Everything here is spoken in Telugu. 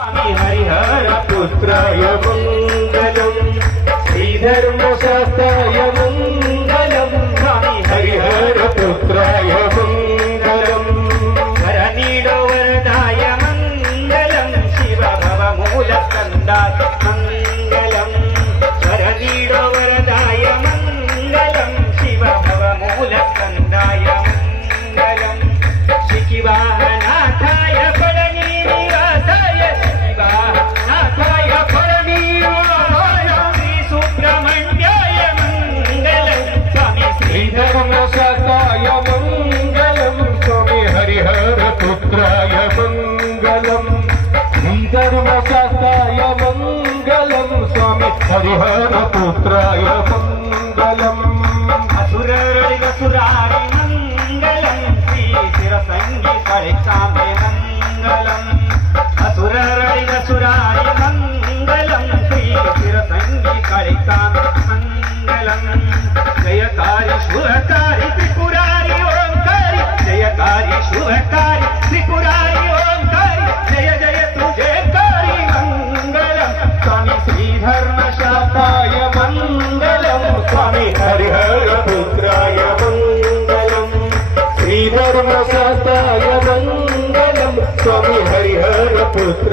స్వామి హరిహర పుత్రాయ మంగళం. శ్రీధర్మశాస్త్రాయ మంగళం. స్వామి హరిహర పుత్రాయ మంగళం. వరనీడో వరదాయ మంగళం. శివ భవ మూల కందాయ మంగళం స్వామి శ్రీధర్మశాస్త్రాయ మంగళం. స్వామి హరిహర పుత్రాయ మంగళం. శ్రీధర్మశాస్త్రాయ మంగళం. స్వామి హరిహర పుత్రాయ మంగళం. అసురరుడిగ సురారి మంగళం శ్రీ శిరసంగి కళికాంబే మంగళం అసురరుడిగ ధర్మ సతాయ మంగళం. స్వామి హరిహర పుత్ర